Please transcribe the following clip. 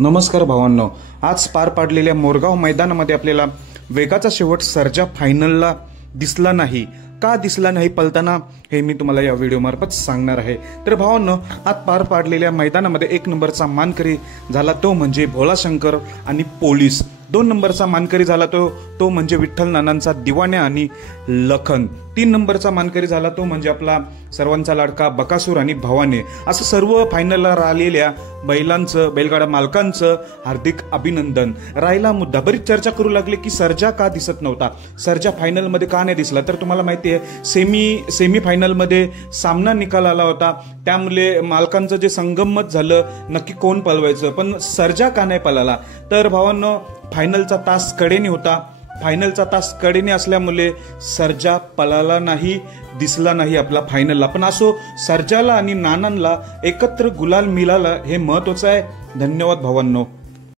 नमस्कार भावांनो, आज पार पाडलेल्या मोरगाव मैदानामध्ये आपल्याला वेगाचा शेवट सर्जा फायनलला दिसला नाही. का दिसला नाही पलताना हे मी तुम्हाला या व्हिडिओ मार्फत सांगणार आहे. तर भावांनो, आज पार पाडलेल्या मैदानामध्ये 1 नंबरचा मानकरी झाला तो म्हणजे भोलाशंकर आणि पोलीस. 2 नंबरचा मानकरी झाला तो म्हणजे विठ्ठल नानांचा दिवाण्या आणि लखन. 3 नंबरचा मानकरी झाला तो म्हणजे आपला सर्वांचा लाडका बकासूर आणि भवानी. असं सर्व फायनलला राहिलेल्या बैलांचं, बैलगाडा मालकांचं हार्दिक अभिनंदन. राहिला मुद्दा, बरीच चर्चा करू लागले की सर्जा का दिसत नव्हता, सर्जा फायनलमध्ये का नाही दिसला. तर तुम्हाला माहिती आहे, सेमी फायनलमध्ये सामना निकाल आला होता, त्यामुळे मालकांचं जे संगमत झालं नक्की कोण पळवायचं, पण सर्जा का नाही पळाला. तर भावांनो, फायनलचा तास कडेने होता. फायनलचा तास कडेने असल्यामुळे सर्जा पळाला नाही, दिसला नाही आपला फायनलला. पण असो, सर्जाला आणि नानांना एकत्र गुलाल मिळाला हे महत्वाचं आहे. धन्यवाद भावांनो.